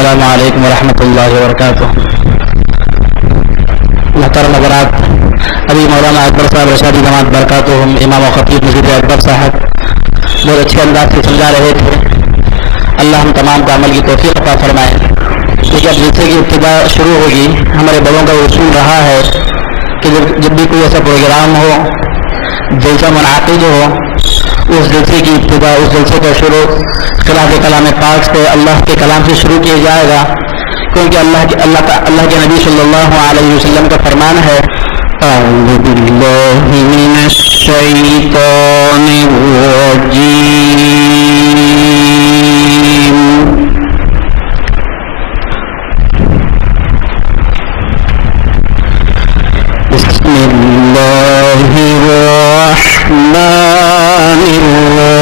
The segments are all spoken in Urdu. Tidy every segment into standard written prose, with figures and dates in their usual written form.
السلام علیکم ورحمۃ اللہ وبرکاتہ. محترم حضرات، ابھی مولانا اکبر صاحب رشادی جماعت برکاتہم امام و خطیب مسجد اکبر صاحب بہت اچھے انداز سے سمجھا رہے تھے. اللہ ہم تمام کو عمل کی توفیق عطا فرمائے. لیکن اب جلسے کی ابتدا شروع ہوگی. ہمارے بڑوں کا اصول رہا ہے کہ جب بھی کوئی ایسا پروگرام ہو، جلسہ منعقد ہو، اس جلسے کی ابتدا، اس جلسے کا شروع خلاف کلام پاک سے، اللہ کے کلام سے شروع کیا جائے گا، کیونکہ اللہ کے نبی صلی اللہ علیہ وسلم کا فرمان ہے اعوذ باللہ من الشیطان الرجیم بسم اللہ الرحمن الرحیم.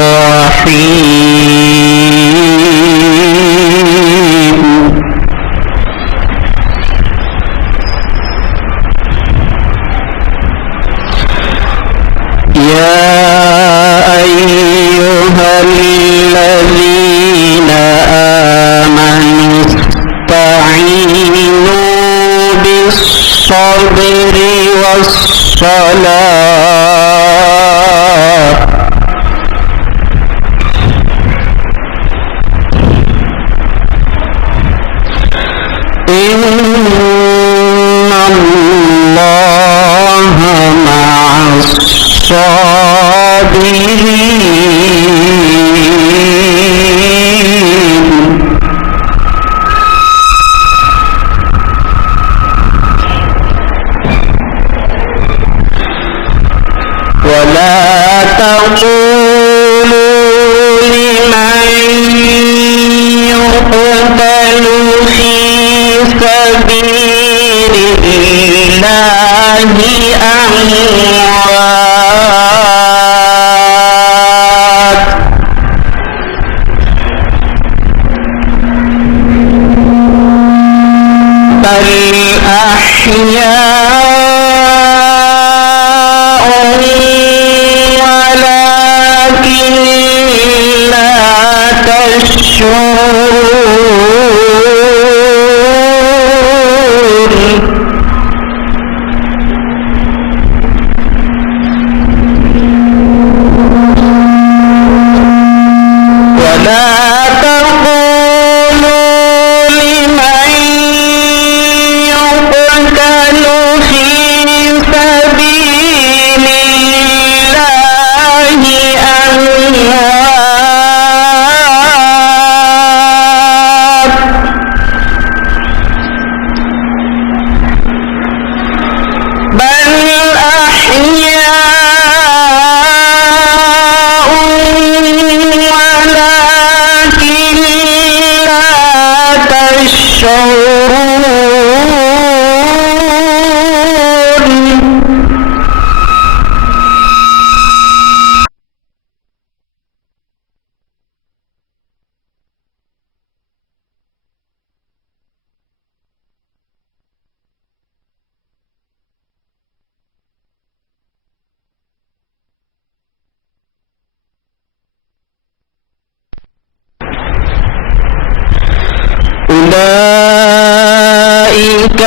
أولئك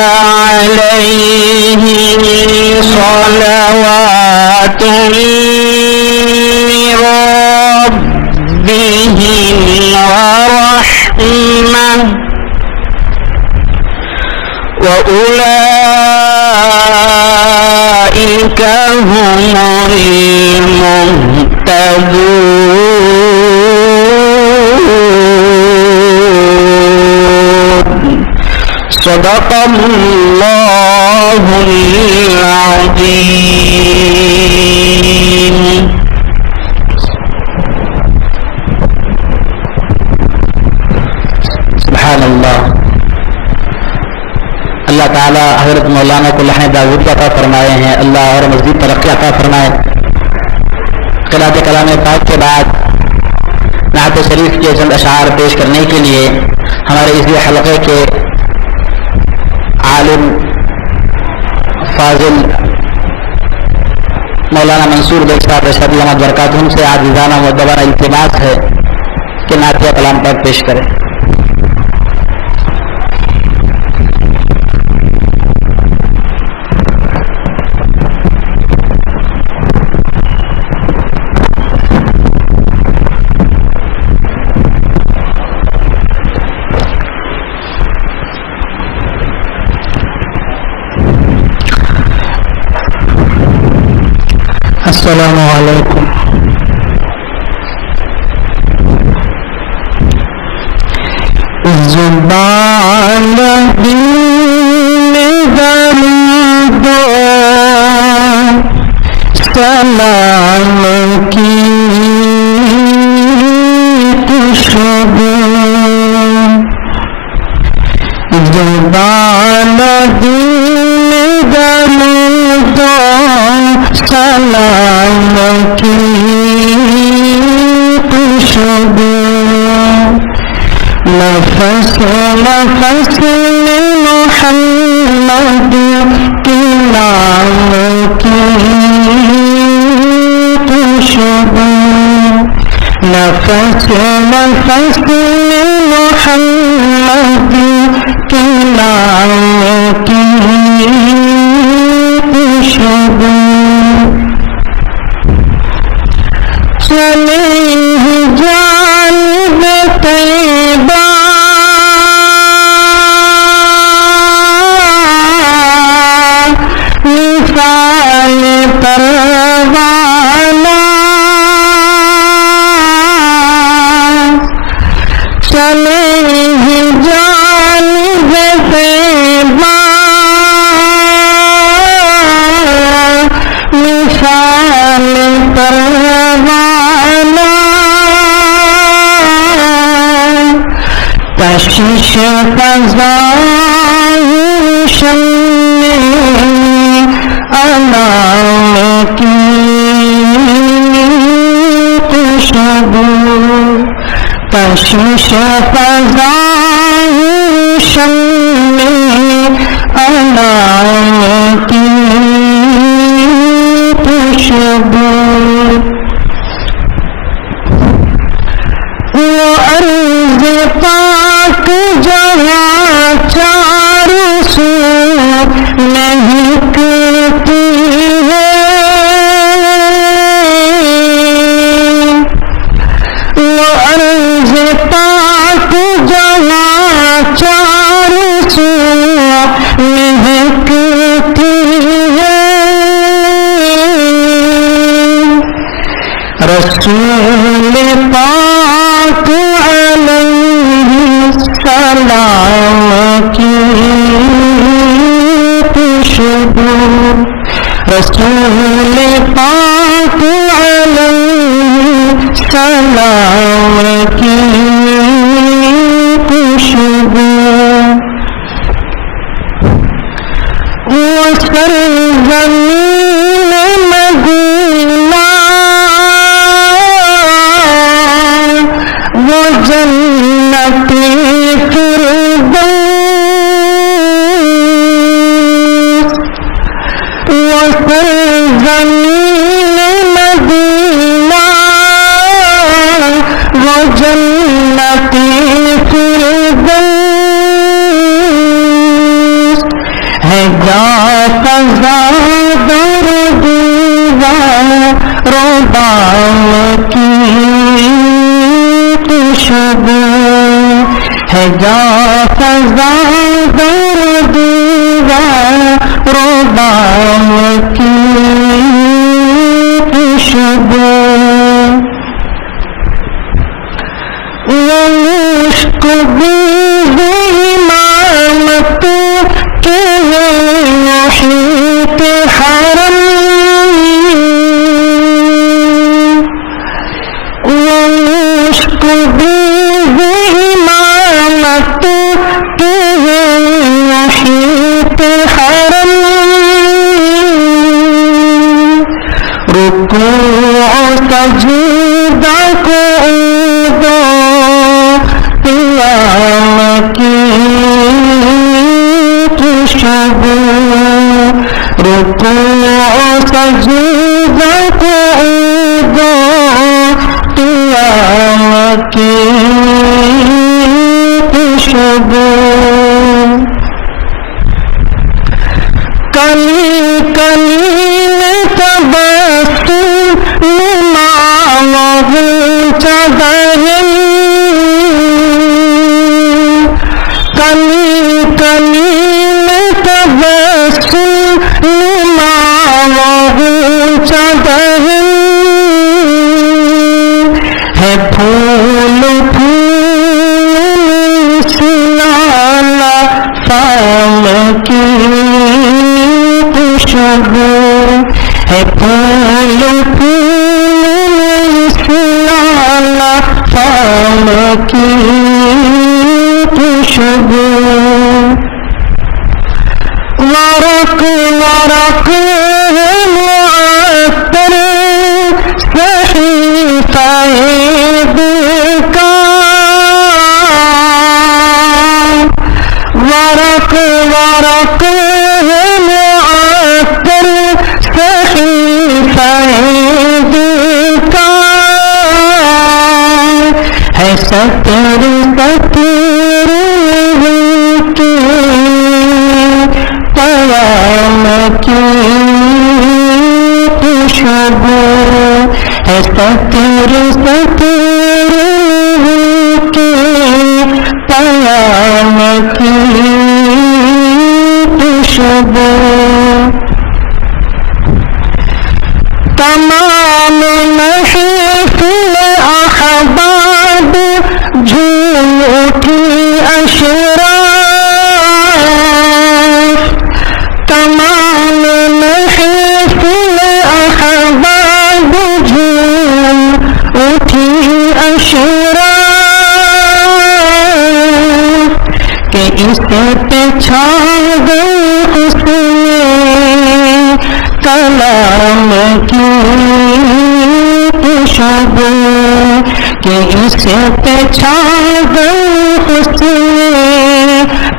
عليهم صلوات من ربهم ورحمة وأولئك هم المهتدون. صدق اللہ العظیم. سبحان اللہ. اللہ تعالیٰ حضرت مولانا کو لحن داود عطا فرمائے ہیں. اللہ اور مزید ترقی عطا فرمائے. قرأت کلام پاک کے بعد نعت شریف کے چند اشعار پیش کرنے کے لیے ہمارے اس حلقے کے عالم فاضل مولانا منصور بیگ صاحب رشادی جماعت برکاتہم سے عاجزانہ مدبرہ التماس ہے کہ نعتیہ کلام پاک پیش کریں. السلام علیکم. زبان دل درود سلام کی خوشبو، زبان دل درود سلام کی خوشبو، نفس نفس محمد کے نام کی خوشبو، نفس نفس محمد کے نام کی خوشبو، چلے جانب طیبہ مثال پروانہ، چلے جانب طیبہ مثال پروانہ، کشش فضائے شمع انام کی خوشبو، کشش فضائے شمع انام کی خوشبو، وہ عرض پاک جہاں چاروں سو مہکتی ہے، وہ عرض پاک جہاں چاروں سو مہکتی ہے، رسول پاک علیہ السلام کی خوشبو، رسول پاک علیہ السلام کی خوشبو، وہ سرزمین مدینہ وہ جنت فردوس، وہ سرزمین مدینہ وہ جنت فردوس، ہے جا فضا درود ربام کی خوشبو، ہے جا فضا درود ربام کی خوشبو، وہ مشک بوی امامت کے محیط حرم، وہ مشک بوی امامت کے محیط حرم، رکوع سجدہ کو دو قیام کی خوشبو، رکوع سجدہ کو دو قیام کی خوشبو، کلی کلی میں تبسم نماں چدر، کلی کلی میں تبسم نماں چدر، کی خوشبو ورق ورق معطر صحیفہ دل کا ورق ورق معطر صحیفہ دل کا ہے سطر سطر کی پیام کی خوشبو ہے سطر سطر کی پیام کی خوشبو تمام محفل احباب جھوم اٹھی اشراف تمام محفل احباب جھوم اٹھی اشراف کہ اس پہ چھا گئی حسن کلام کی خوشبو کہ اس پہ چھا گئی حسن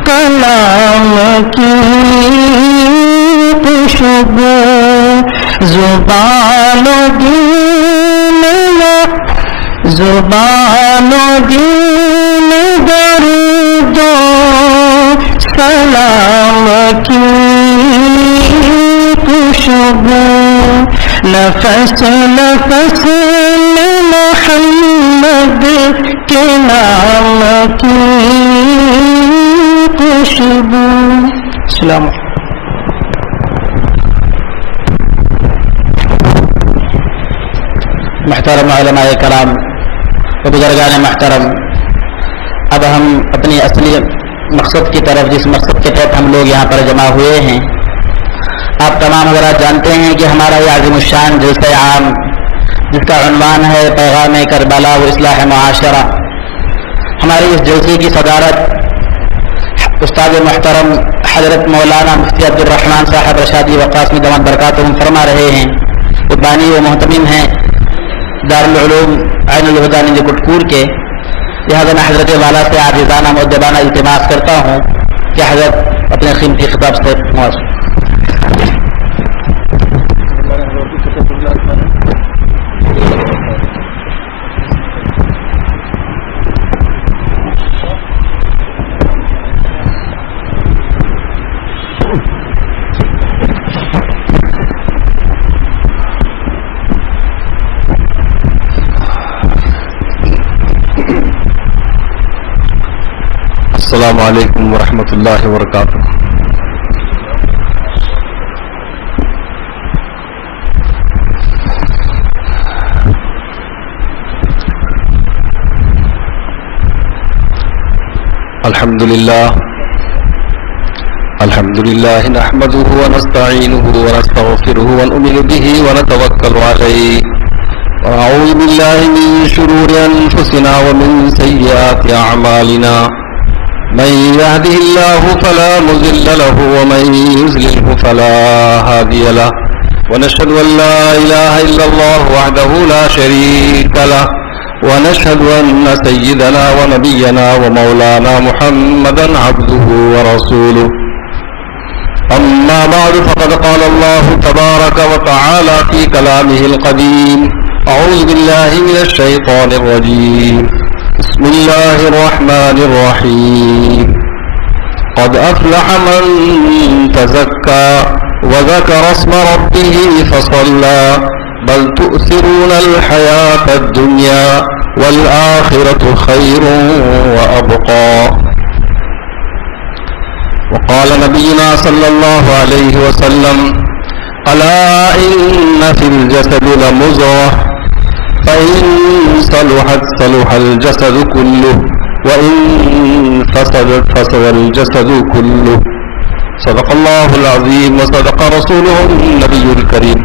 کلام کی خوشبو زبان و دین درود و سلام کی خوشبو نفس نفس میں محمد کے نام کی خوشبو. السلام محترم علماء کرام و بزرگان محترم، اب ہم اپنی اصلی مقصد کی طرف، جس مقصد کے تحت ہم لوگ یہاں پر جمع ہوئے ہیں، آپ تمام حضرات جانتے ہیں کہ ہمارا یہ عظیم الشان جلسہ عام جس کا عنوان ہے پیغام کربلا و اصلاح معاشرہ، ہماری اس جلسے کی صدارت استاد محترم حضرت مولانا مفتی عبد الرحمن صاحب رشادی وقاسمی دامت برکاتہم فرما رہے ہیں. وہ بانی و محتمم ہیں دارالعلوم عین الہدیٰ ننجی کٹکور کے، لہذا میں حضرت والا سے عاجزانہ مؤدبانہ التماس کرتا ہوں کہ حضرت اپنے قیمتی خطاب سے موصول. السلام علیکم ورحمۃ اللہ وبرکاتہ. الحمد للہ نحمده ونستعینه ونستغفره ونؤمن به ونتوکل علیہ ونعوذ باللہ من شرور انفسنا ومن سیئات اعمالنا من يهده الله فلا مضل له ومن يضلل فلا هادي له ونشهد أن لا إله إلا الله وحده لا شريك له ونشهد أن سيدنا ونبينا ومولانا محمدا عبده ورسوله. أما بعد فقد قال الله تبارك وتعالى في كلامه القديم: أعوذ بالله من الشيطان الرجيم، بسم الله الرحمن الرحيم. قد أفلح من تزكى وذكر اسم ربه فصلى بل تؤثرون الحياة الدنيا والآخرة خير وأبقى. وقال نبينا صلى الله عليه وسلم: ألا إن في الجسد لمضغة فإن صلحت صلح الجسد كله وإن فسدت فسد الجسد كله. صدق الله العظيم وصدق رسوله النبي الكريم.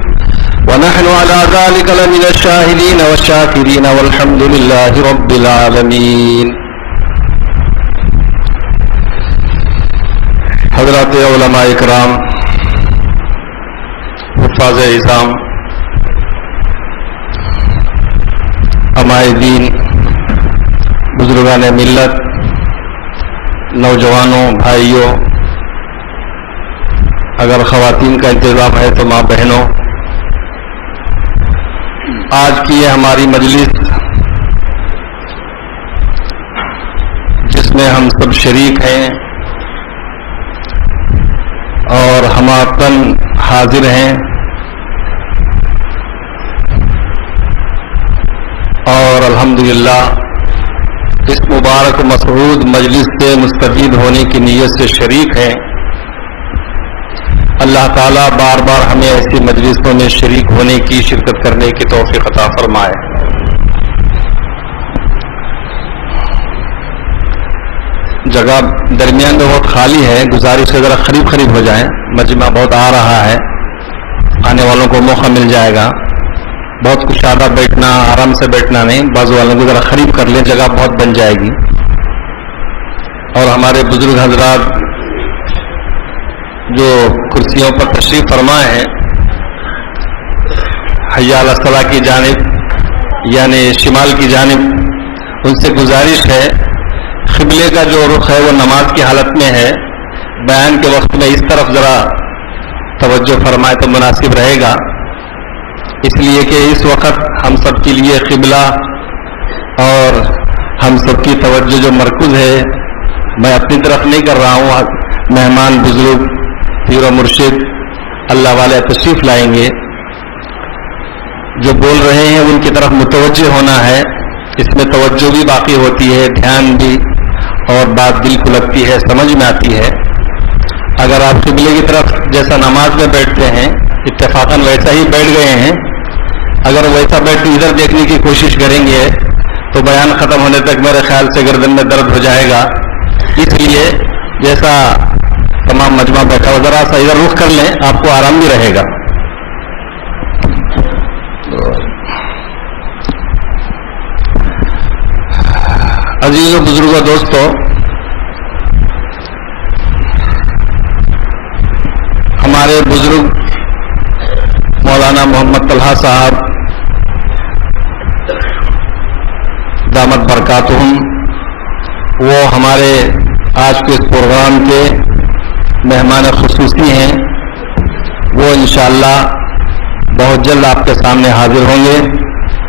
ونحن على ذلك لمن الشاهدين والشاكرين والحمد لله رب العالمين. حضرات علماء اکرام، حفاظ اعظام، علماء دین، بزرگان ملت، نوجوانوں، بھائیوں، اگر خواتین کا انتظام ہے تو ماں بہنوں، آج کی یہ ہماری مجلس جس میں ہم سب شریک ہیں اور ہمارتن حاضر ہیں، اور الحمدللہ اس مبارک و مسعود مجلس سے مستفید ہونے کی نیت سے شریک ہیں، اللہ تعالیٰ بار بار ہمیں ایسی مجلسوں میں شریک ہونے کی، شرکت کرنے کی توفیق عطا فرمائے. جگہ درمیان میں بہت خالی ہے، گزارش ہے ذرا قریب ہو جائیں، مجمع بہت آ رہا ہے، آنے والوں کو موقع مل جائے گا. بہت کشادہ بیٹھنا، آرام سے بیٹھنا نہیں، بعض والوں کو ذرا قریب کر لیں، جگہ بہت بن جائے گی. اور ہمارے بزرگ حضرات جو کرسیوں پر تشریف فرمائے ہیں، حی علی الصلاۃ کی جانب یعنی شمال کی جانب، ان سے گزارش ہے قبلے کا جو رخ ہے وہ نماز کی حالت میں ہے، بیان کے وقت میں اس طرف ذرا توجہ فرمائے تو مناسب رہے گا، اس لیے کہ اس وقت ہم سب کے لیے قبلہ اور ہم سب کی توجہ جو مرکوز ہے، میں اپنی طرف نہیں کر رہا ہوں، مہمان بزرگ پیر و مرشد اللہ والے تشریف لائیں گے، جو بول رہے ہیں ان کی طرف متوجہ ہونا ہے. اس میں توجہ بھی باقی ہوتی ہے، دھیان بھی، اور بات دل کو لگتی ہے، سمجھ میں آتی ہے. اگر آپ قبلے کی طرف جیسا نماز میں بیٹھتے ہیں اتفاقاً ویسا ہی بیٹھ گئے ہیں، اگر ویسا بیٹھ کے ادھر دیکھنے کی کوشش کریں گے تو بیان ختم ہونے تک میرے خیال سے گردن میں درد ہو جائے گا. اس لیے جیسا تمام مجمع بیٹھا ہو ذرا سا ادھر رخ کر لیں، آپ کو آرام بھی رہے گا. عزیزوں، بزرگوں، دوستوں، ہمارے بزرگ مولانا محمد طلحہ صاحب دامت برکاتہم، وہ ہمارے آج کے اس پروگرام کے مہمان خصوصی ہیں. وہ انشاءاللہ بہت جلد آپ کے سامنے حاضر ہوں گے،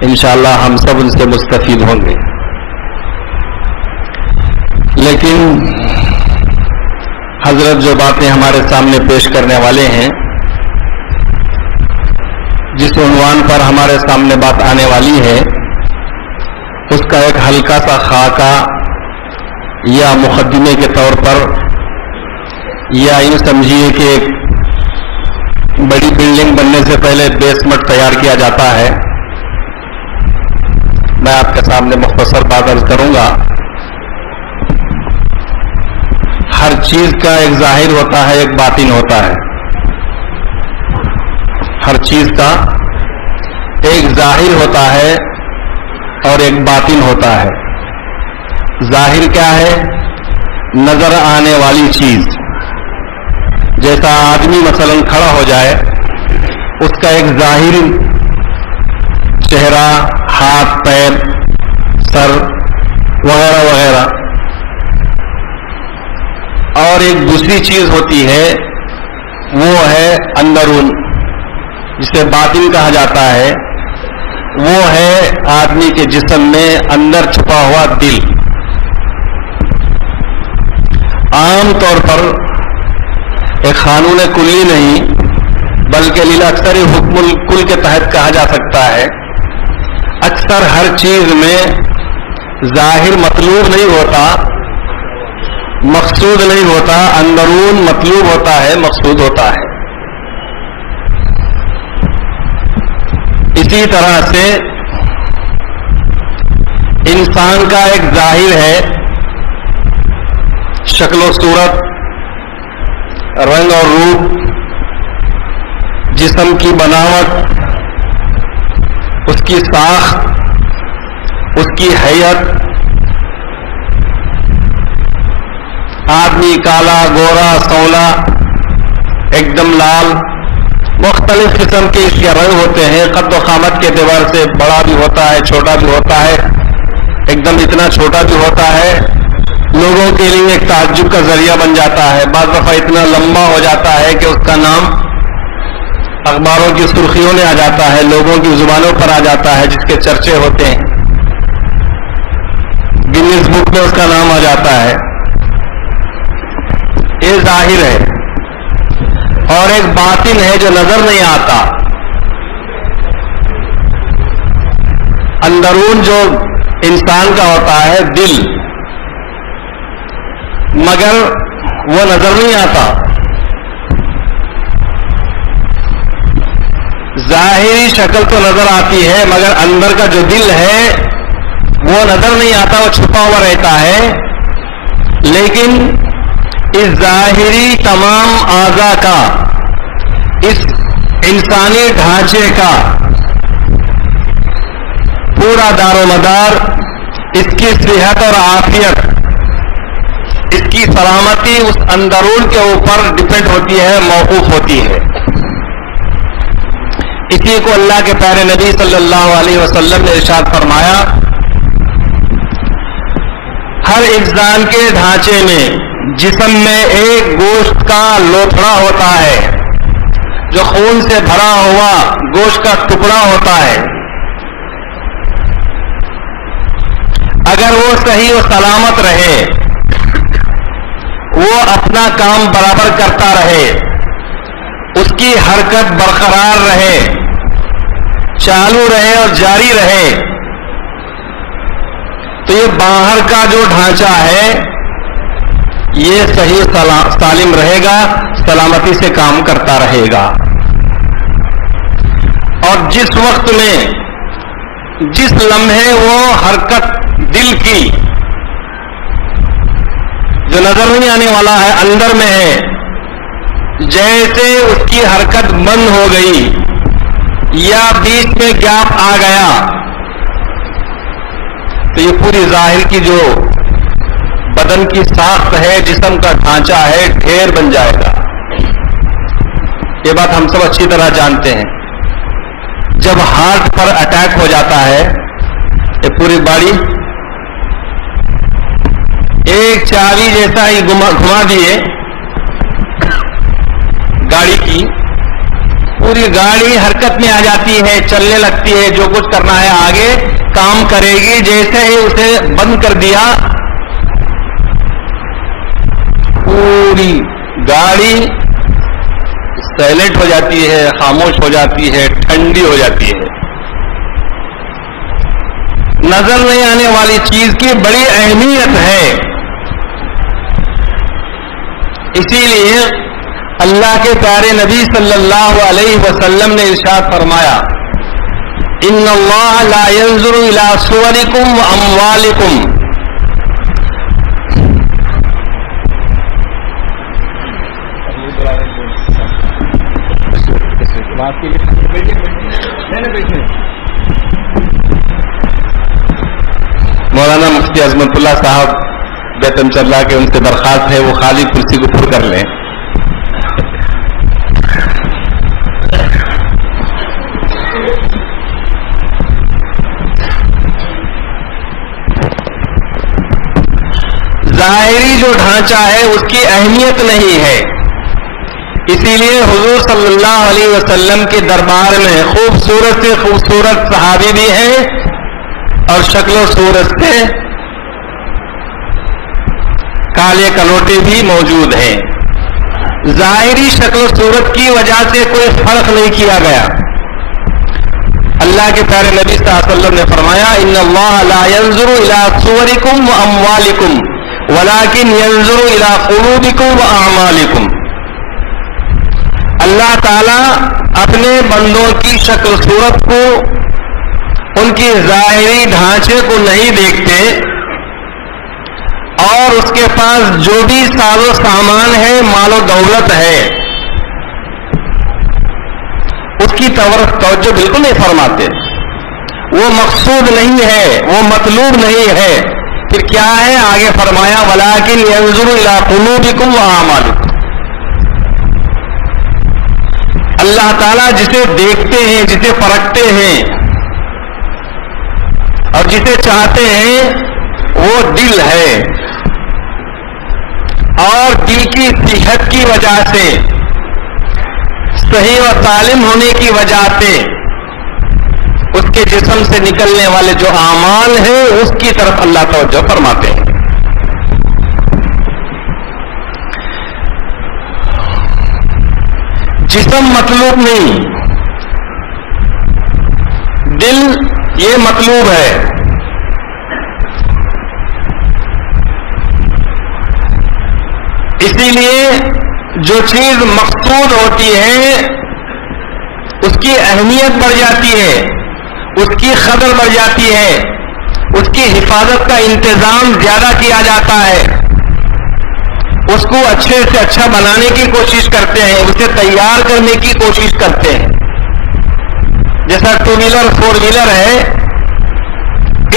انشاءاللہ ہم سب ان سے مستفید ہوں گے. لیکن حضرت جو باتیں ہمارے سامنے پیش کرنے والے ہیں، جس عنوان پر ہمارے سامنے بات آنے والی ہے، اس کا ایک ہلکا سا خاکہ یا مقدمے کے طور پر، یا یوں سمجھیے کہ ایک بڑی بلڈنگ بننے سے پہلے بیسمنٹ تیار کیا جاتا ہے. میں آپ کے سامنے مختصر بات عرض کروں گا. ہر چیز کا ایک ظاہر ہوتا ہے، ایک باطن ہوتا ہے. ہر چیز کا ایک ظاہر ہوتا ہے اور ایک باطن ہوتا ہے. ظاہر کیا ہے؟ نظر آنے والی چیز. جیسا آدمی مثلا کھڑا ہو جائے، اس کا ایک ظاہر چہرہ، ہاتھ، پیر، سر وغیرہ وغیرہ، اور ایک دوسری چیز ہوتی ہے، وہ ہے اندرون، جسے باطن کہا جاتا ہے. وہ ہے آدمی کے جسم میں اندر چھپا ہوا دل. عام طور پر ایک قانون کلی نہیں بلکہ للاکثر حکم الکل کے تحت کہا جا سکتا ہے، اکثر ہر چیز میں ظاہر مطلوب نہیں ہوتا، مقصود نہیں ہوتا، اندرون مطلوب ہوتا ہے، مقصود ہوتا ہے. اسی طرح سے انسان کا ایک ظاہر ہے، شکل و صورت، رنگ اور روپ، جسم کی بناوٹ، اس کی ساخت، اس کی حیت، آدمی کالا، گورا، سولا، ایک دم لال، مختلف قسم کے اس کے رنگ ہوتے ہیں. قد و قامت کے اعتبار سے بڑا بھی ہوتا ہے، چھوٹا بھی ہوتا ہے، ایک دم اتنا چھوٹا بھی ہوتا ہے لوگوں کے لیے ایک تعجب کا ذریعہ بن جاتا ہے. بعض دفعہ اتنا لمبا ہو جاتا ہے کہ اس کا نام اخباروں کی سرخیوں میں آ جاتا ہے، لوگوں کی زبانوں پر آ جاتا ہے، جس کے چرچے ہوتے ہیں، گینیز بک میں اس کا نام آ جاتا ہے. یہ ظاہر ہے. اور ایک باطن ہے جو نظر نہیں آتا. اندرون جو انسان کا ہوتا ہے دل، مگر وہ نظر نہیں آتا. ظاہری شکل تو نظر آتی ہے مگر اندر کا جو دل ہے وہ نظر نہیں آتا، وہ چھپا ہوا رہتا ہے. لیکن اس ظاہری تمام اعضاء کا، اس انسانی ڈھانچے کا پورا دار و مدار، اس کی صحت اور عافیت، اس کی سلامتی اس اندرون کے اوپر ڈپینڈ ہوتی ہے، موقوف ہوتی ہے. اسی کو اللہ کے پیارے نبی صلی اللہ علیہ وسلم نے ارشاد فرمایا، ہر انسان کے ڈھانچے میں، جسم میں ایک گوشت کا لوتھڑا ہوتا ہے، جو خون سے بھرا ہوا گوشت کا ٹکڑا ہوتا ہے. اگر وہ صحیح و سلامت رہے، وہ اپنا کام برابر کرتا رہے، اس کی حرکت برقرار رہے، چالو رہے اور جاری رہے، تو یہ باہر کا جو ڈھانچہ ہے یہ صحیح سالم رہے گا، سلامتی سے کام کرتا رہے گا. اور جس وقت میں، جس لمحے وہ حرکت دل کی جو نظر نہیں آنے والا ہے اندر میں ہے، جیسے اس کی حرکت بند ہو گئی یا بیچ میں گیپ آ گیا تو یہ پوری ظاہر کی جو بدن کی ساخت ہے، جسم کا ڈھانچہ ہے، ڈھیر بن جائے گا. یہ بات ہم سب اچھی طرح جانتے ہیں. جب ہارٹ پر اٹیک ہو جاتا ہے، یہ پوری باڈی ایک چابی جیسا ہی گھما دیے گاڑی کی، پوری گاڑی حرکت میں آ جاتی ہے، چلنے لگتی ہے، جو کچھ کرنا ہے آگے کام کرے گی. جیسے ہی اسے بند کر دیا، پوری گاڑی سائلنٹ ہو جاتی ہے، خاموش ہو جاتی ہے، ٹھنڈی ہو جاتی ہے. نظر نہیں آنے والی چیز کی بڑی اہمیت ہے. اسی لیے اللہ کے پیارے نبی صلی اللہ علیہ وسلم نے ارشاد فرمایا، ان اللہ لا ينظر الى صورکم واموالکم. مولانا مفتی عظمت اللہ صاحب بیتم چلا کے ان سے درخواست ہے وہ خالی کرسی کو پر کر لیں. ظاہری جو ڈھانچہ ہے اس کی اہمیت نہیں ہے. اسی لیے حضور صلی اللہ علیہ وسلم کے دربار میں خوبصورت سے خوبصورت صحابی بھی ہیں اور شکل و صورت سے کالے کلوٹے بھی موجود ہیں. ظاہری شکل و صورت کی وجہ سے کوئی فرق نہیں کیا گیا. اللہ کے پیارے نبی صلی اللہ علیہ وسلم نے فرمایا، ان اللہ لا ينظر الى صورکم واموالکم ولكن ينظر الى قلوبکم واعمالکم. اللہ تعالیٰ اپنے بندوں کی شکل صورت کو، ان کی ظاہری ڈھانچے کو نہیں دیکھتے، اور اس کے پاس جو بھی ساز و سامان ہے، مال و دولت ہے، اس کی توجہ بالکل نہیں فرماتے. وہ مقصود نہیں ہے، وہ مطلوب نہیں ہے، پھر کیا ہے؟ آگے فرمایا وَلَٰكِنْ يَنظُرُ إِلَىٰ قُلُوبِكُمْ وَأَعْمَالِكُمْ۔ اللہ تعالیٰ جسے دیکھتے ہیں، جسے پرکھتے ہیں اور جسے چاہتے ہیں وہ دل ہے، اور دل کی صحت کی وجہ سے، صحیح و سالم ہونے کی وجہ سے اس کے جسم سے نکلنے والے جو اعمال ہیں اس کی طرف اللہ توجہ فرماتے ہیں۔ جسم مطلوب نہیں، دل یہ مطلوب ہے۔ اسی لیے جو چیز مقصود ہوتی ہے اس کی اہمیت بڑھ جاتی ہے، اس کی قدر بڑھ جاتی ہے، اس کی حفاظت کا انتظام زیادہ کیا جاتا ہے، اس کو اچھے سے اچھا بنانے کی کوشش کرتے ہیں، اسے تیار کرنے کی کوشش کرتے ہیں۔ جیسا 2 ویلر 4 ویلر ہے،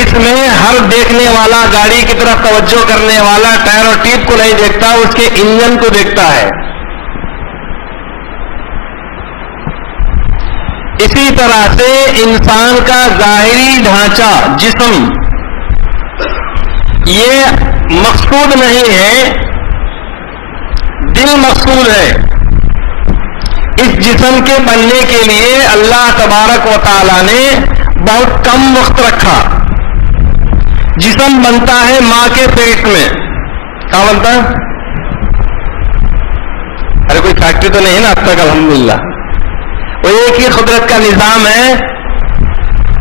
اس میں ہر دیکھنے والا گاڑی کی طرف توجہ کرنے والا ٹائر اور ٹیپ کو نہیں دیکھتا، اس کے انجن کو دیکھتا ہے۔ اسی طرح سے انسان کا ظاہری ڈھانچہ، جسم، یہ مقصود نہیں ہے، دل مقصود ہے۔ اس جسم کے بننے کے لیے اللہ تبارک و تعالی نے بہت کم وقت رکھا۔ جسم بنتا ہے ماں کے پیٹ میں، کہاں بنتا ہے؟ ارے کوئی فیکٹری تو نہیں ہے نا اب تک، الحمدللہ۔ وہ ایک ہی قدرت کا نظام ہے،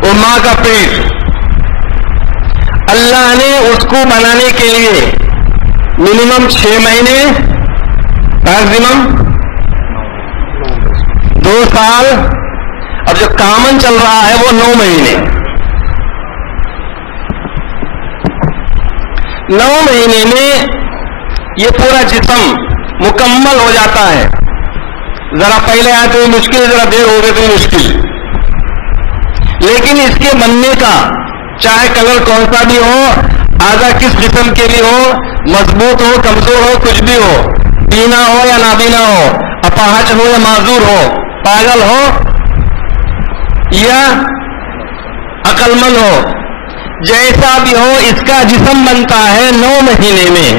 وہ ماں کا پیٹ۔ اللہ نے اس کو بنانے کے لیے منیمم 6 مہینے، میکسیمم 2 سال، اور جو کامن چل رہا ہے وہ 9 مہینے۔ 9 مہینے میں یہ پورا جسم مکمل ہو جاتا ہے۔ ذرا پہلے آئے تو مشکل، ذرا دیر ہو گئے تو مشکل، لیکن اس کے بننے کا چاہے کلر کون سا بھی ہو، اعضا کس قسم کے بھی ہو، مضبوط ہو، کمزور ہو، کچھ بھی ہو، بینا ہو یا نابینا ہو، اپاہج ہو یا معذور ہو، پاگل ہو یا عقل مند ہو، جیسا بھی ہو، اس کا جسم بنتا ہے 9 مہینے میں۔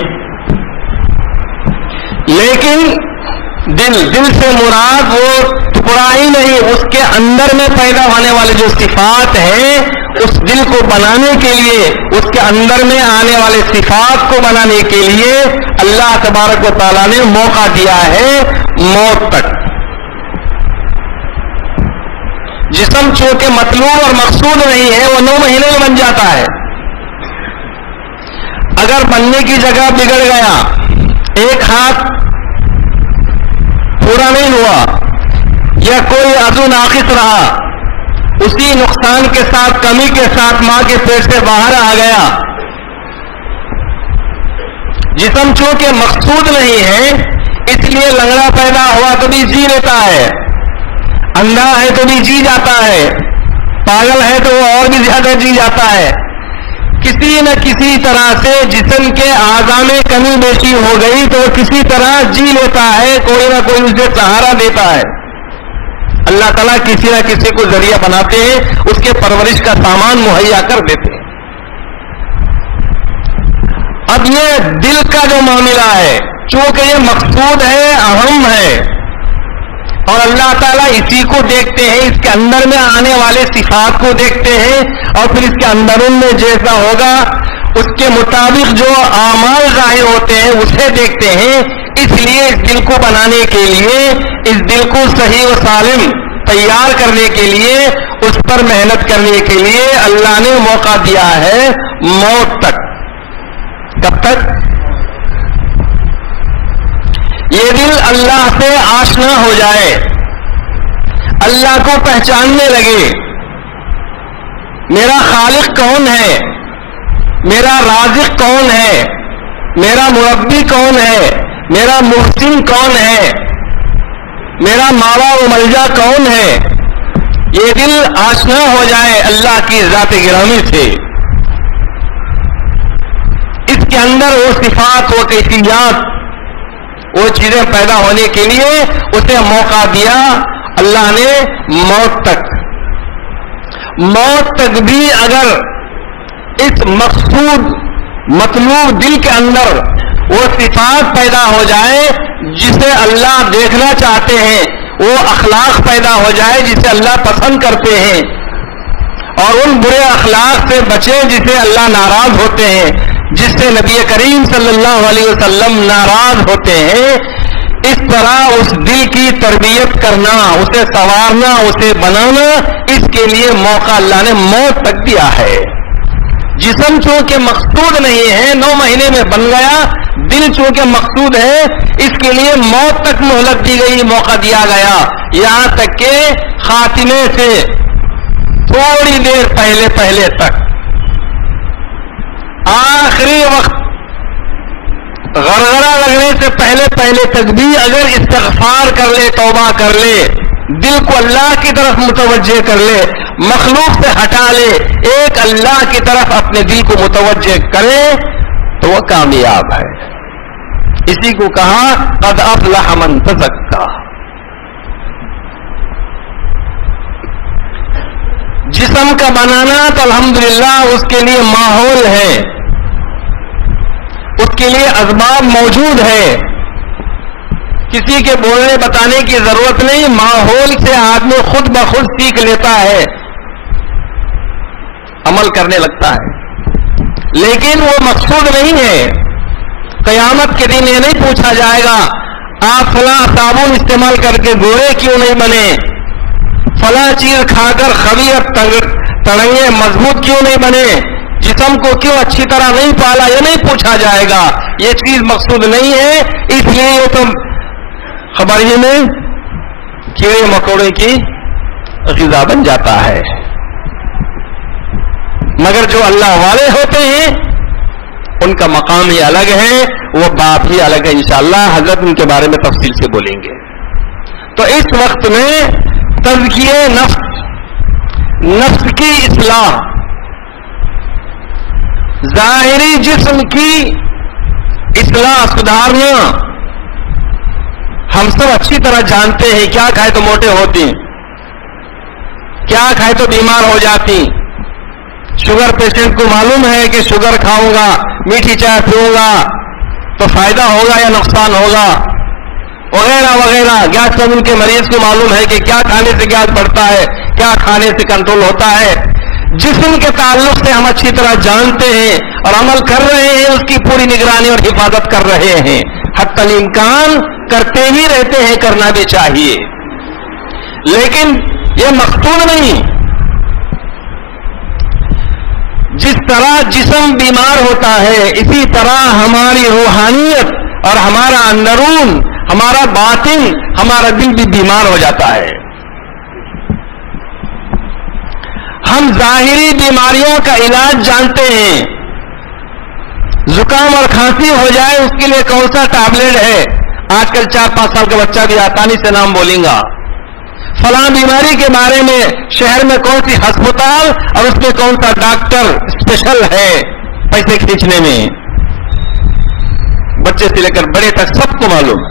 لیکن دل سے مراد وہ ٹکڑا ہی نہیں، اس کے اندر میں پیدا ہونے والے جو صفات ہیں، اس دل کو بنانے کے لیے، اس کے اندر میں آنے والے صفات کو بنانے کے لیے اللہ تبارک و تعالیٰ نے موقع دیا ہے موت تک۔ جسم چونکہ مطلوب اور مقصود نہیں ہے، وہ 9 مہینے میں بن جاتا ہے۔ اگر بننے کی جگہ بگڑ گیا، ایک ہاتھ پورا نہیں ہوا یا کوئی عضو ناقص رہا، اسی نقصان کے ساتھ، کمی کے ساتھ ماں کے پیٹ سے باہر آ گیا۔ جسم چونکہ مقصود نہیں ہے، اس لیے لنگڑا پیدا ہوا تو بھی جی لیتا ہے، اندھا ہے تو بھی جی جاتا ہے، پاگل ہے تو وہ اور بھی زیادہ جی جاتا ہے۔ کسی نہ کسی طرح سے جسم کے اعضاء میں کمی بیشی ہو گئی تو کسی طرح جی لیتا ہے، کوئی نہ کوئی اسے سہارا دیتا ہے۔ اللہ تعالیٰ کسی نہ کسی کو ذریعہ بناتے ہیں، اس کے پرورش کا سامان مہیا کر دیتے ہیں۔ اب یہ دل کا جو معاملہ ہے، چونکہ یہ مقصود ہے، اہم ہے، اور اللہ تعالیٰ اسی کو دیکھتے ہیں، اس کے اندر میں آنے والے صفات کو دیکھتے ہیں، اور پھر اس کے اندرون میں جیسا ہوگا اس کے مطابق جو اعمال ظاہر ہوتے ہیں اسے دیکھتے ہیں۔ اس لیے اس دل کو بنانے کے لیے، اس دل کو صحیح و سالم تیار کرنے کے لیے، اس پر محنت کرنے کے لیے اللہ نے موقع دیا ہے موت تک۔ کب تک؟ یہ دل اللہ سے آشنا ہو جائے، اللہ کو پہچاننے لگے، میرا خالق کون ہے، میرا رازق کون ہے، میرا مربی کون ہے، میرا محسن کون ہے، میرا ماوا و ملجا کون ہے، یہ دل آشنا ہو جائے اللہ کی ذات گرامی سے، اس کے اندر وہ صفات، وہ کیفیات، وہ چیزیں پیدا ہونے کے لیے اسے موقع دیا اللہ نے موت تک بھی اگر اس مقصود مطلوب دل کے اندر وہ صفات پیدا ہو جائے جسے اللہ دیکھنا چاہتے ہیں، وہ اخلاق پیدا ہو جائے جسے اللہ پسند کرتے ہیں، اور ان برے اخلاق سے بچیں جسے اللہ ناراض ہوتے ہیں، جس سے نبی کریم صلی اللہ علیہ وسلم ناراض ہوتے ہیں، اس طرح اس دل کی تربیت کرنا، اسے سنوارنا، اسے بنانا، اس کے لیے موقع اللہ نے موت تک دیا ہے۔ جسم چونکہ مقصود نہیں ہے 9 مہینے میں بن گیا، دل چونکہ مقصود ہے اس کے لیے موت تک مہلت دی گئی، موقع دیا گیا، یہاں تک کہ خاتمے سے تھوڑی دیر پہلے تک، آخری وقت غرغرہ لگنے سے پہلے تک بھی اگر استغفار کر لے، توبہ کر لے، دل کو اللہ کی طرف متوجہ کر لے، مخلوق سے ہٹا لے، ایک اللہ کی طرف اپنے دل کو متوجہ کرے تو وہ کامیاب ہے۔ اسی کو کہا قد افلح من تزکا۔ جسم کا بنانا تو الحمدللہ اس کے لیے ماحول ہے، اس کے لیے اسباب موجود ہے، کسی کے بولنے بتانے کی ضرورت نہیں، ماحول سے آدمی خود بخود سیکھ لیتا ہے، عمل کرنے لگتا ہے، لیکن وہ مقصود نہیں ہے۔ قیامت کے دن یہ نہیں پوچھا جائے گا آپ فلاں صابن استعمال کر کے گورے کیوں نہیں بنے، فلاں چیز کھا کر خبیث تڑنگے مضبوط کیوں نہیں بنے، جسم کو کیوں اچھی طرح نہیں پالا، یہ نہیں پوچھا جائے گا، یہ چیز مقصود نہیں ہے، اس لیے یہ تو خبریے میں کیڑے مکوڑے کی غذا بن جاتا ہے۔ مگر جو اللہ والے ہوتے ہیں ان کا مقام ہی الگ ہے، وہ باپ ہی الگ ہے، انشاءاللہ حضرت ان کے بارے میں تفصیل سے بولیں گے۔ تو اس وقت میں تزکیہ نفس کی اصلاح، ظاہری جسم کی اصلاح، سدھارنا، ہم سب اچھی طرح جانتے ہیں کیا کھائے تو موٹے ہوتے ہیں، کیا کھائے تو بیمار ہو جاتی۔ شوگر پیشنٹ کو معلوم ہے کہ شوگر کھاؤں گا، میٹھی چائے پیوں گا تو فائدہ ہوگا یا نقصان ہوگا، وغیرہ وغیرہ۔ گیس ٹربل کے مریض کو معلوم ہے کہ کیا کھانے سے گیس بڑھتا ہے، کیا کھانے سے کنٹرول ہوتا ہے۔ جسم کے تعلق سے ہم اچھی طرح جانتے ہیں اور عمل کر رہے ہیں، اس کی پوری نگرانی اور حفاظت کر رہے ہیں، حتی الامکان کرتے ہی رہتے ہیں، کرنا بھی چاہیے، لیکن یہ مقصود نہیں۔ جس طرح جسم بیمار ہوتا ہے اسی طرح ہماری روحانیت اور ہمارا اندرون، ہمارا باطن، ہمارا دل بھی بیمار ہو جاتا ہے۔ ہم ظاہری بیماریوں کا علاج جانتے ہیں، زکام اور کھانسی ہو جائے اس کے لیے کون سا ٹیبلٹ ہے، آج کل 4-5 سال کا بچہ بھی آسانی سے نام بولیں گا۔ فلاں بیماری کے بارے میں شہر میں کون سی ہسپتال اور اس میں کون سا ڈاکٹر اسپیشل ہے پیسے کھینچنے میں، بچے سے لے کر بڑے تک سب کو معلوم۔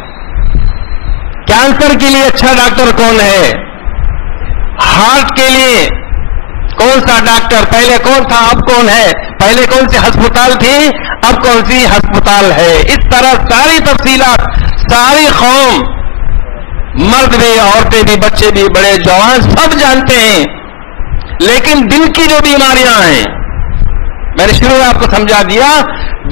کینسر کے لیے اچھا ڈاکٹر کون ہے، ہارٹ کے لیے کون سا ڈاکٹر، پہلے کون تھا اب کون ہے، پہلے کون سی ہسپتال تھی اب کون سی ہسپتال ہے۔ اس طرح ساری تفصیلات ساری قوم، مرد بھی، عورتیں بھی، بچے بھی، بڑے جوان سب جانتے ہیں، لیکن دل کی جو بیماریاں ہیں، میں نے شروع میں آپ کو سمجھا دیا،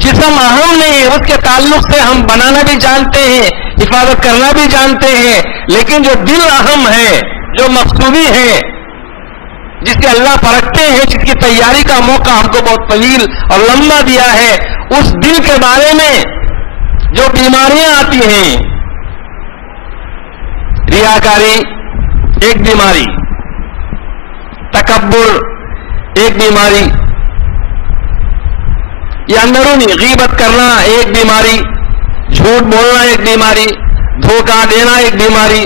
جسم اہم نہیں ہے، اس کے تعلق سے ہم بنانا بھی جانتے ہیں، حفاظت کرنا بھی جانتے ہیں، لیکن جو دل اہم ہے، جو مقصودی ہے، جس کے اللہ پرکھتے ہیں، جس کی تیاری کا موقع ہم کو بہت طویل اور لمبا دیا ہے، اس دل کے بارے میں جو بیماریاں آتی ہیں، ریاکاری ایک بیماری، تکبر ایک بیماری، یہ اندرونی غیبت کرنا ایک بیماری، جھوٹ بولنا ایک بیماری، دھوکہ دینا ایک بیماری،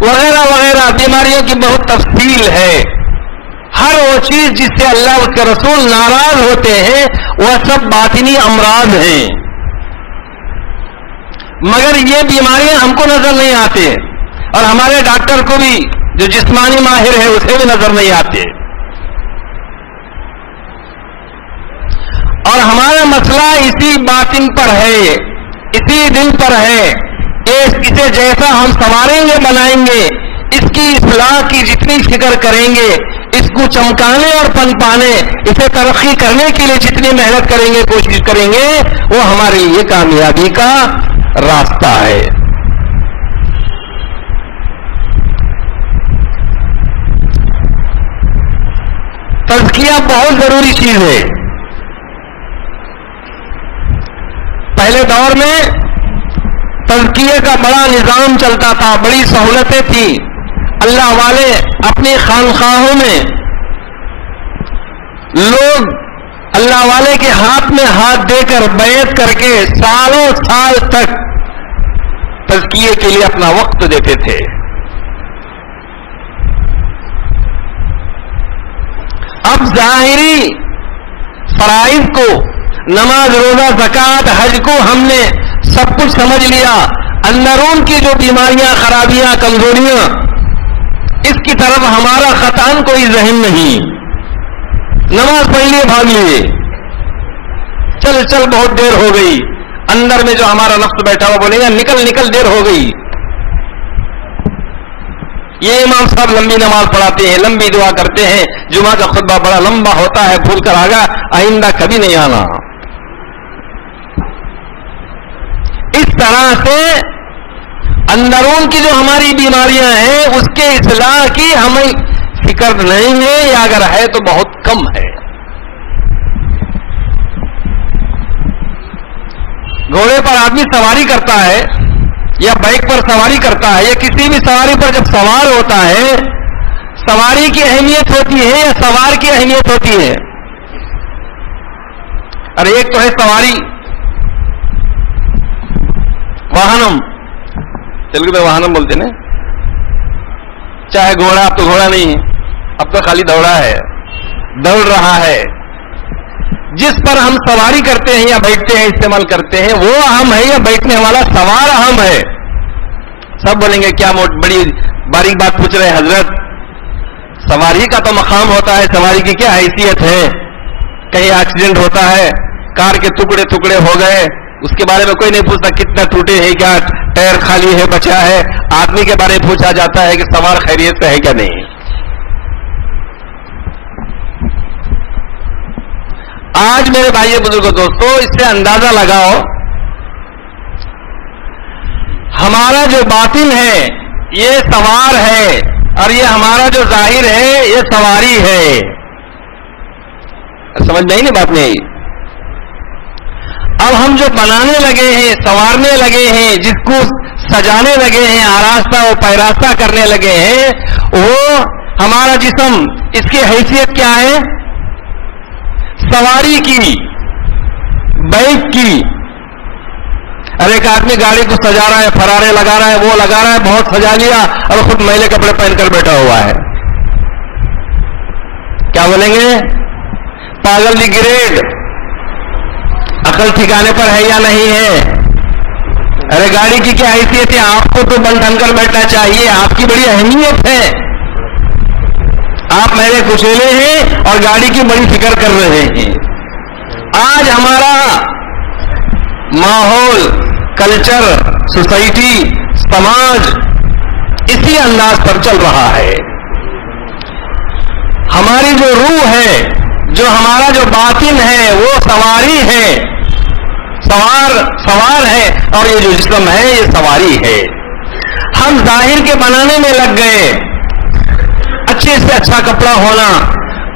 وغیرہ وغیرہ بیماریوں کی بہت تفصیل ہے. ہر وہ چیز جس سے اللہ اس کے رسول ناراض ہوتے ہیں وہ سب باطنی امراض ہیں، مگر یہ بیماریاں ہم کو نظر نہیں آتے اور ہمارے ڈاکٹر کو بھی جو جسمانی ماہر ہے اسے بھی نظر نہیں آتے. اور ہمارا مسئلہ اسی باطن پر ہے، اسی دل پر ہے. اسے جیسا ہم سنواریں گے بنائیں گے، اس کی اصلاح کی جتنی فکر کریں گے، اس کو چمکانے اور پنپانے، اسے ترقی کرنے کے لیے جتنی محنت کریں گے، کوشش کریں گے، وہ ہمارے لیے کامیابی کا راستہ ہے. تزکیہ بہت ضروری چیز ہے. پہلے دور میں تزکیے کا بڑا نظام چلتا تھا، بڑی سہولتیں تھیں. اللہ والے اپنی خانقاہوں میں لوگ اللہ والے کے ہاتھ میں ہاتھ دے کر بیعت کر کے سالوں سال تک تزکیے کے لیے اپنا وقت دیتے تھے. اب ظاہری فرائض کو، نماز روزہ زکوٰۃ حج کو ہم نے سب کچھ سمجھ لیا، اندرون کی جو بیماریاں خرابیاں کمزوریاں اس کی طرف ہمارا قطعاً کوئی ذہن نہیں. نماز پڑھ لیے بھاگ لیے، چل چل بہت دیر ہو گئی، اندر میں جو ہمارا نفس بیٹھا ہوا بولے گا نکل نکل دیر ہو گئی. یہ امام صاحب لمبی نماز پڑھاتے ہیں، لمبی دعا کرتے ہیں، جمعہ کا خطبہ بڑا لمبا ہوتا ہے، بھول کر آگا آئندہ کبھی نہیں آنا. اس طرح سے اندرون کی جو ہماری بیماریاں ہیں اس کے اصلاح کی ہمیں فکر نہیں ہے، یا اگر ہے تو بہت کم ہے. گھوڑے پر آدمی سواری کرتا ہے یا بائک پر سواری کرتا ہے یا کسی بھی سواری پر جب سوار ہوتا ہے، سواری کی اہمیت ہوتی ہے یا سوار کی اہمیت ہوتی ہے؟ ارے ایک تو ہے سواری، واہنم، تیلگو میں واہنم بولتے نا. چاہے گھوڑا، اب تو گھوڑا نہیں ہے، اب تو خالی دوڑا ہے، دوڑ رہا ہے. جس پر ہم سواری کرتے ہیں یا بیٹھتے ہیں، استعمال کرتے ہیں، وہ اہم ہے یا بیٹھنے والا سوار اہم ہے؟ سب بولیں گے کیا بڑی باریک بات پوچھ رہے ہیں حضرت. سواری کا تو مقام ہوتا ہے، سواری کی کیا حیثیت ہے؟ کہیں ایکسیڈنٹ ہوتا ہے، کار کے ٹکڑے ٹکڑے ہو گئے، اس کے بارے میں کوئی نہیں پوچھتا کتنا ٹوٹے ہیں، کیا ٹائر خالی ہے بچا ہے. آدمی کے بارے میں پوچھا جاتا ہے کہ سوار خیریت سے ہے کیا نہیں. آج میرے بھائی بزرگوں دوستو اس سے اندازہ لگاؤ، ہمارا جو باطن ہے یہ سوار ہے اور یہ ہمارا جو ظاہر ہے یہ سواری ہے. سمجھ میں نہیں بات نہیں. اب ہم جو بنانے لگے ہیں، سنوارنے لگے ہیں، جس کو سجانے لگے ہیں، آراستہ و پیراستہ کرنے لگے ہیں، وہ ہمارا جسم، اس کی حیثیت کیا ہے؟ سواری کی، بائک کی. ارے ایک آدمی گاڑی کو سجا رہا ہے، فرارے لگا رہا ہے، وہ لگا رہا ہے، بہت سجا لیا اور خود میلے کپڑے پہن کر بیٹھا ہوا ہے. کیا بولیں گے؟ پاگل دی گریڈ. عقل ٹھکانے پر ہے یا نہیں ہے؟ ارے گاڑی کی کیا حیثیت ہے؟ آپ کو تو بن ٹھن کر بیٹھنا چاہیے، آپ کی بڑی اہمیت ہے. آپ میرے کچیلے ہیں اور گاڑی کی بڑی فکر کر رہے ہیں. آج ہمارا ماحول، کلچر، سوسائٹی، سماج اسی انداز پر چل رہا ہے. ہماری جو روح ہے، جو ہمارا جو باطن ہے وہ سواری ہے، سوار ہے، اور یہ جو جسم ہے یہ سواری ہے. ہم ظاہر کے بنانے میں لگ گئے، اچھے سے اچھا کپڑا ہونا،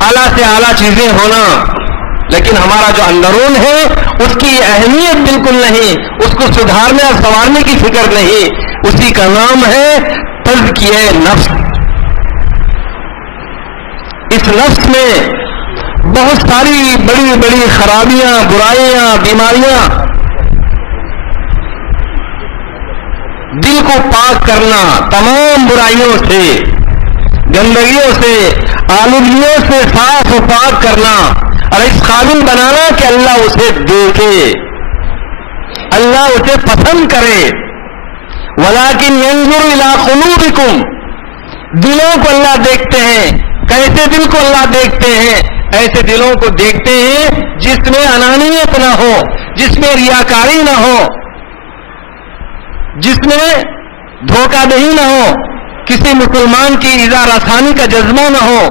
اعلیٰ سے اعلیٰ چیزیں ہونا، لیکن ہمارا جو اندرون ہے اس کی اہمیت بالکل نہیں، اس کو سدھارنے اور سنوارنے کی فکر نہیں. اسی کا نام ہے تزکیہ نفس. اس نفس میں بہت ساری بڑی بڑی خرابیاں، برائیاں، بیماریاں دل کو پاک کرنا تمام برائیوں سے، گندگیوں سے، آلودگیوں سے صاف و پاک کرنا، اور اس قابل بنانا کہ اللہ اسے دیکھے، اللہ اسے پسند کرے۔ وَلَٰكِنْ يَنظُرُ إِلَىٰ قُلُوبِكُمْ، دلوں کو اللہ دیکھتے ہیں۔ کیسے دل کو اللہ دیکھتے ہیں؟ ایسے دلوں کو دیکھتے ہیں جس میں انانیت نہ ہو، جس میں ریاکاری نہ ہو، جس میں دھوکہ دہی نہ ہو، کسی مسلمان کی ایذا رسانی کا جذبہ نہ ہو۔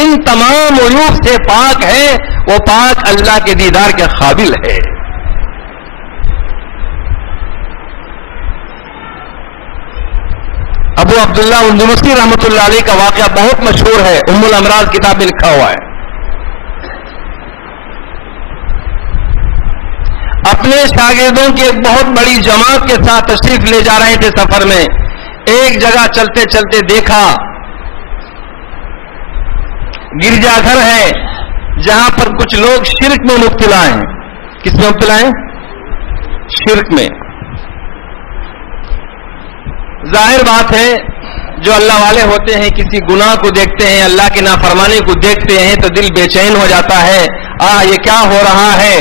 ان تمام عیوب سے پاک ہے، وہ پاک اللہ کے دیدار کے قابل ہے۔ ابو عبداللہ اندلسی رحمۃ اللہ علیہ کا واقعہ بہت مشہور ہے، ام الامراض کتاب میں لکھا ہوا ہے۔ اپنے شاگردوں کی ایک بہت بڑی جماعت کے ساتھ تشریف لے جا رہے تھے سفر میں، ایک جگہ چلتے چلتے دیکھا گرجا گھر ہے جہاں پر کچھ لوگ شرک میں مبتلا ہیں۔ کس میں مبتلا ہیں؟ شرک میں۔ ظاہر بات ہے جو اللہ والے ہوتے ہیں کسی گناہ کو دیکھتے ہیں، اللہ کی نافرمانی کو دیکھتے ہیں تو دل بے چین ہو جاتا ہے۔ یہ کیا ہو رہا ہے؟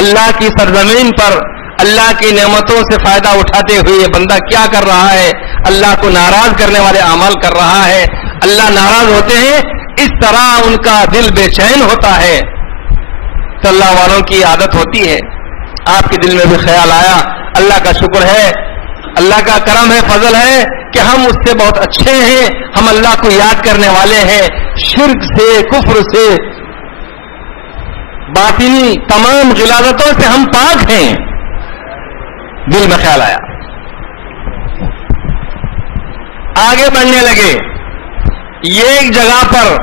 اللہ کی سرزمین پر اللہ کی نعمتوں سے فائدہ اٹھاتے ہوئے یہ بندہ کیا کر رہا ہے؟ اللہ کو ناراض کرنے والے اعمال کر رہا ہے۔ اللہ ناراض ہوتے ہیں، اس طرح ان کا دل بے چین ہوتا ہے۔ تو اللہ والوں کی عادت ہوتی ہے۔ آپ کے دل میں بھی خیال آیا، اللہ کا شکر ہے، اللہ کا کرم ہے، فضل ہے کہ ہم اس سے بہت اچھے ہیں، ہم اللہ کو یاد کرنے والے ہیں، شرک سے، کفر سے، باطنی تمام غلاظتوں سے ہم پاک ہیں۔ دل میں خیال آیا، آگے بڑھنے لگے۔ یہ ایک جگہ پر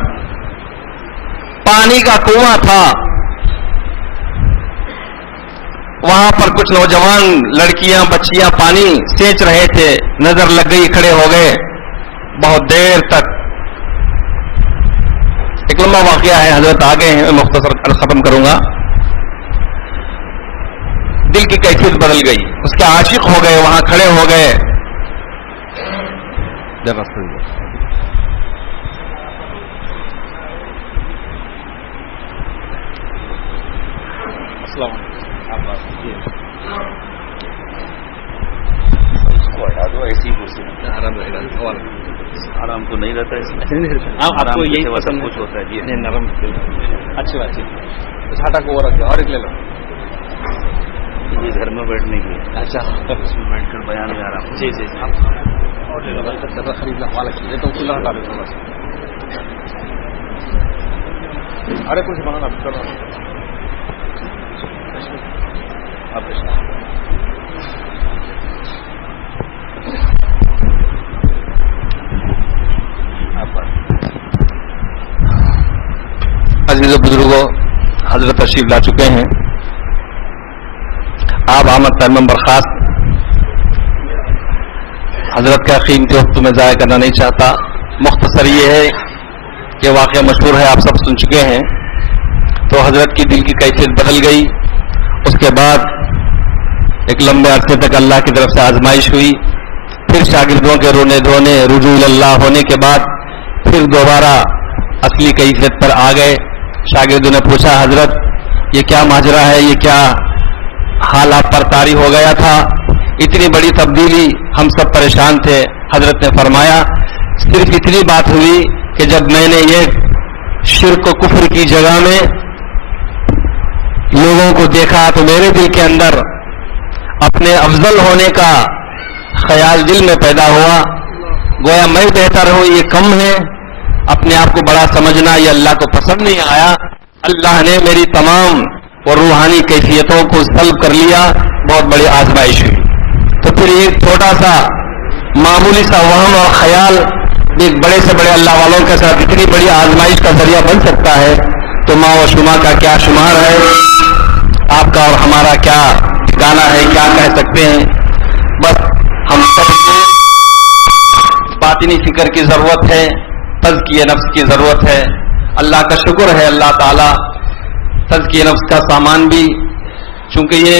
پانی کا کنواں تھا، وہاں پر کچھ نوجوان لڑکیاں بچیاں پانی سینچ رہے تھے، نظر لگ گئی، کھڑے ہو گئے بہت دیر تک۔ ایک لمبا واقعہ ہے، حضرت آگے ہیں، میں مختصر ختم کروں گا۔ دل کی کیفیت بدل گئی، اس کے عاشق ہو گئے، وہاں کھڑے ہو گئے۔ السلام علیکم۔ اس کو ہٹا دو، ایسی کرسی آرام رہے گا، آرام تو نہیں رہتا اس میں، آپ کو یہی پسند کچھ ہوتا ہے جی۔ نہیں، نرم اچھی بات ہے، اس ہٹا کو اور رکھ دو، اور ایک لے لو۔ یہ گھر میں بیٹھنے کی، اچھا اس میں بیٹھ کر بیان میں آرام۔ جی جی اور لے لو، خرید لا والا چیز ہے تو کھلا ہٹا دو تھوڑا سا۔ ارے کچھ بنانا کرنا عزیز و بزرگوں، حضرت تشریف لا چکے ہیں۔ آپ آمد تیمم برخاست، حضرت کا قیمتی وقت میں ضائع کرنا نہیں چاہتا۔ مختصر یہ ہے کہ واقعہ مشہور ہے، آپ سب سن چکے ہیں۔ تو حضرت کی دل کی کیفیت بدل گئی، اس کے بعد ایک لمبے عرصے تک اللہ کی طرف سے آزمائش ہوئی، پھر شاگردوں کے رونے دھونے، رجوع اللہ ہونے کے بعد پھر دوبارہ اصلی کیفیت پر آ گئے۔ شاگردوں نے پوچھا، حضرت یہ کیا ماجرا ہے، یہ کیا حال آپ پر طاری ہو گیا تھا، اتنی بڑی تبدیلی، ہم سب پریشان تھے۔ حضرت نے فرمایا، صرف اتنی بات ہوئی کہ جب میں نے یہ شرک و کفر کی جگہ میں لوگوں کو دیکھا تو میرے دل کے اندر اپنے افضل ہونے کا خیال دل میں پیدا ہوا، گویا میں بہتر ہوں، یہ کم ہے، اپنے آپ کو بڑا سمجھنا یہ اللہ کو پسند نہیں آیا۔ اللہ نے میری تمام اور روحانی کیفیتوں کو سلب کر لیا، بہت بڑی آزمائش ہوئی۔ تو پھر ایک چھوٹا سا معمولی سا وہم اور خیال ایک بڑے سے بڑے اللہ والوں کے ساتھ اتنی بڑی آزمائش کا ذریعہ بن سکتا ہے، تو ماں و شما کا کیا شمار ہے، آپ کا اور ہمارا کیا ٹھکانہ ہے، کیا کہہ سکتے ہیں۔ بس ہم سب کو باطنی فکر کی ضرورت ہے، تزکیہ نفس کی ضرورت ہے۔ اللہ کا شکر ہے، اللہ تعالیٰ تزکیہ نفس کا سامان بھی، چونکہ یہ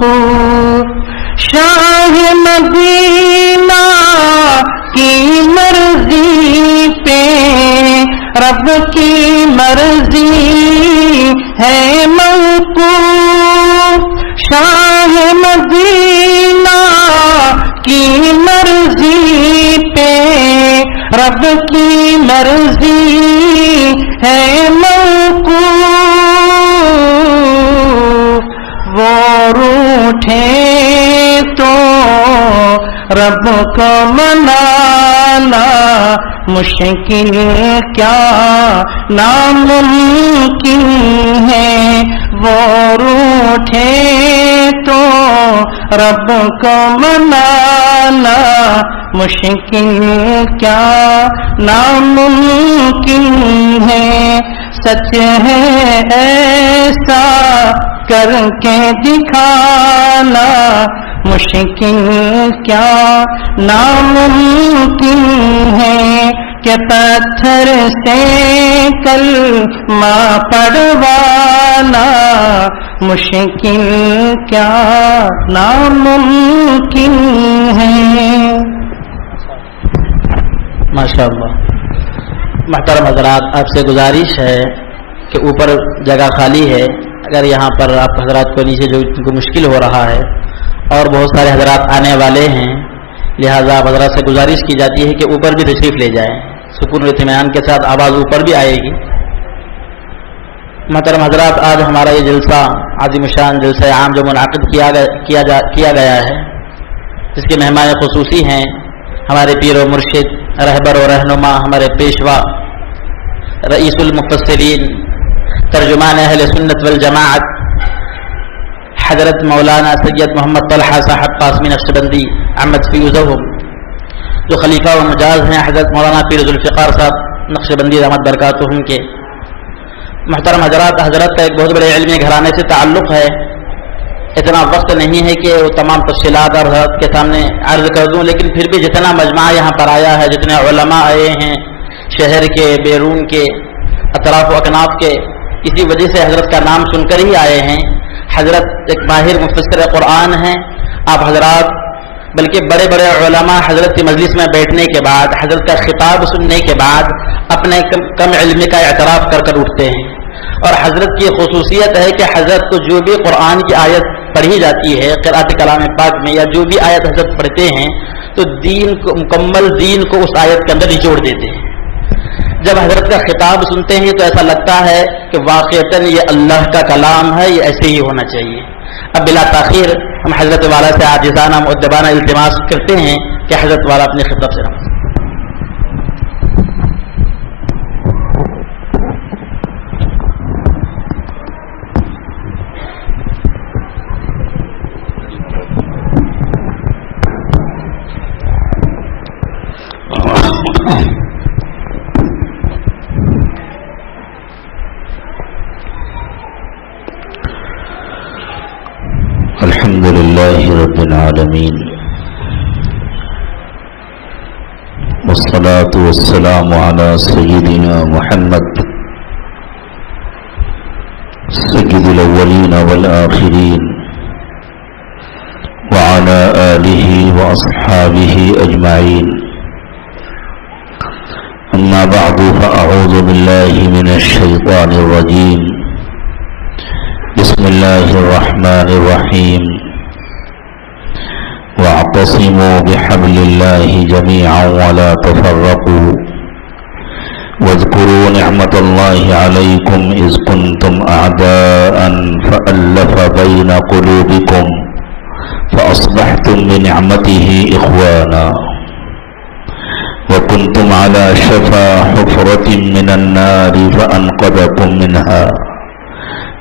منقور شاہ مدینہ کی مرضی پہ رب کی مرضی ہے منقور شاہ مدینہ کی مرضی پہ رب کی مرضی ہے موقوف وہ روٹھے تو رب کو منانا مشکل کیا ناممکن ہے وہ روٹھے تو رب کو منانا مشکل کیا ناممکن ہے سچ ہے ایسا کر کے دکھانا مشکل کیا ناممکن ہے کہ پتھر سے کلمہ پڑھوانا مشکل کیا ناممکن ہے. ماشاءاللہ. محترم حضرات، آپ سے گزارش ہے کہ اوپر جگہ خالی ہے، اگر یہاں پر آپ حضرات کو نیچے جو ان کو مشکل ہو رہا ہے اور بہت سارے حضرات آنے والے ہیں، لہذا آپ حضرات سے گزارش کی جاتی ہے کہ اوپر بھی تشریف لے جائیں. سکون و اطمینان کے ساتھ آواز اوپر بھی آئے گی. محترم حضرات، آج ہمارا یہ جلسہ عظیم شان جلسہ عام جو منعقد کیا گیا ہے، جس کے مہمان خصوصی ہیں ہمارے پیر و مرشد، رہبر و رہنما، ہمارے پیشوا، رئیس المفسرین، ترجمان اہل سنت والجماعت، حضرت مولانا سید محمد طلحہ صاحب قاسمی نقشبندی احمد فیوزہم، جو خلیفہ و مجاز ہیں حضرت مولانا پیر ذوالفقار صاحب نقشبندی رحمت برکاتہم کے. محترم حضرات، حضرت کا ایک بہت بڑے علمی گھرانے سے تعلق ہے. اتنا وقت نہیں ہے کہ وہ تمام تفصیلات اور حضرت کے سامنے عرض کر دوں، لیکن پھر بھی جتنا مجمع یہاں پر آیا ہے، جتنے علماء آئے ہیں شہر کے، بیرون کے، اطراف و اکناف کے، اسی وجہ سے حضرت کا نام سن کر ہی آئے ہیں. حضرت ایک ماہر مفسر قرآن ہیں. آپ حضرات بلکہ بڑے بڑے علماء حضرت کی مجلس میں بیٹھنے کے بعد، حضرت کا خطاب سننے کے بعد اپنے کم علمی کا اعتراف کر کر اٹھتے ہیں. اور حضرت کی خصوصیت ہے کہ حضرت کو جو بھی قرآن کی آیت پڑھی جاتی ہے قرأت کلام پاک میں، یا جو بھی آیت حضرت پڑھتے ہیں تو دین کو، مکمل دین کو اس آیت کے اندر نچوڑ دیتے ہیں. جب حضرت کا خطاب سنتے ہیں تو ایسا لگتا ہے کہ واقعتاً یہ اللہ کا کلام ہے، یہ ایسے ہی ہونا چاہیے. اب بلا تاخیر ہم حضرت والا سے عاجزانہ مؤدبانہ التماس کرتے ہیں کہ حضرت والا اپنے خطاب سے رحمت. الحمد لله رب العالمين، والصلاة والسلام على سيدنا محمد سيد الأولين والآخرين وعلى آله وأصحابه أجمعين. أما بعد، فأعوذ بالله من الشيطان الرجيم. بسم الله الرحمن الرحيم. واعتصموا بحبل الله جميعا ولا تفرقوا واذكروا نعمة الله عليكم إذ كنتم أعداء فألف بين قلوبكم فأصبحتم بنعمته إخوانا وكنتم على شفا حفرة من النار فأنقذكم منها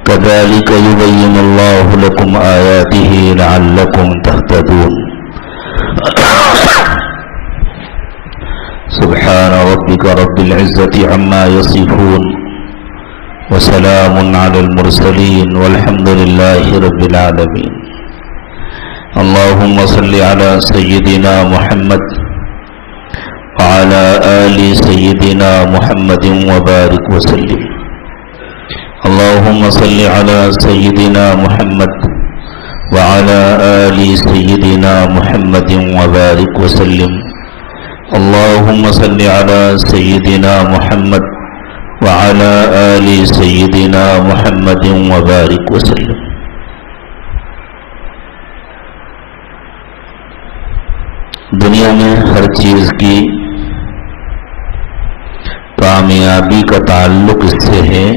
كذلك يبين الله لكم آياته لعلكم تهتدون. سبحان ربك رب العزة عما يصفون وسلام على المرسلين والحمد لله رب العالمين. اللهم صل على سيدنا محمد وعلى آل سيدنا محمد وبارك وسلم. اللهم صل على سيدنا محمد وعلى آل سيدنا محمد وبارك وسلم اللهم صل على سيدنا محمد وعلى آل سيدنا محمد وبارك وسلم. دنیا میں ہر چیز کی کامیابی کا تعلق اس سے ہے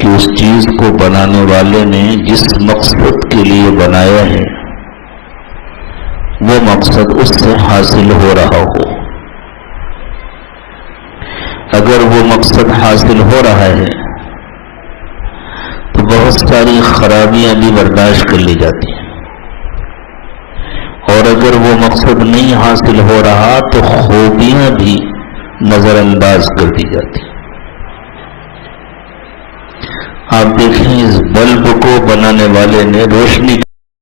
کہ اس چیز کو بنانے والے نے جس مقصد کے لیے بنایا ہے وہ مقصد اس سے حاصل ہو رہا ہو. اگر وہ مقصد حاصل ہو رہا ہے تو بہت ساری خرابیاں بھی برداشت کر لی جاتی ہیں، اور اگر وہ مقصد نہیں حاصل ہو رہا تو خوبیاں بھی نظر انداز کر دی جاتی. آپ دیکھیں اس بلب کو بنانے والے نے روشنی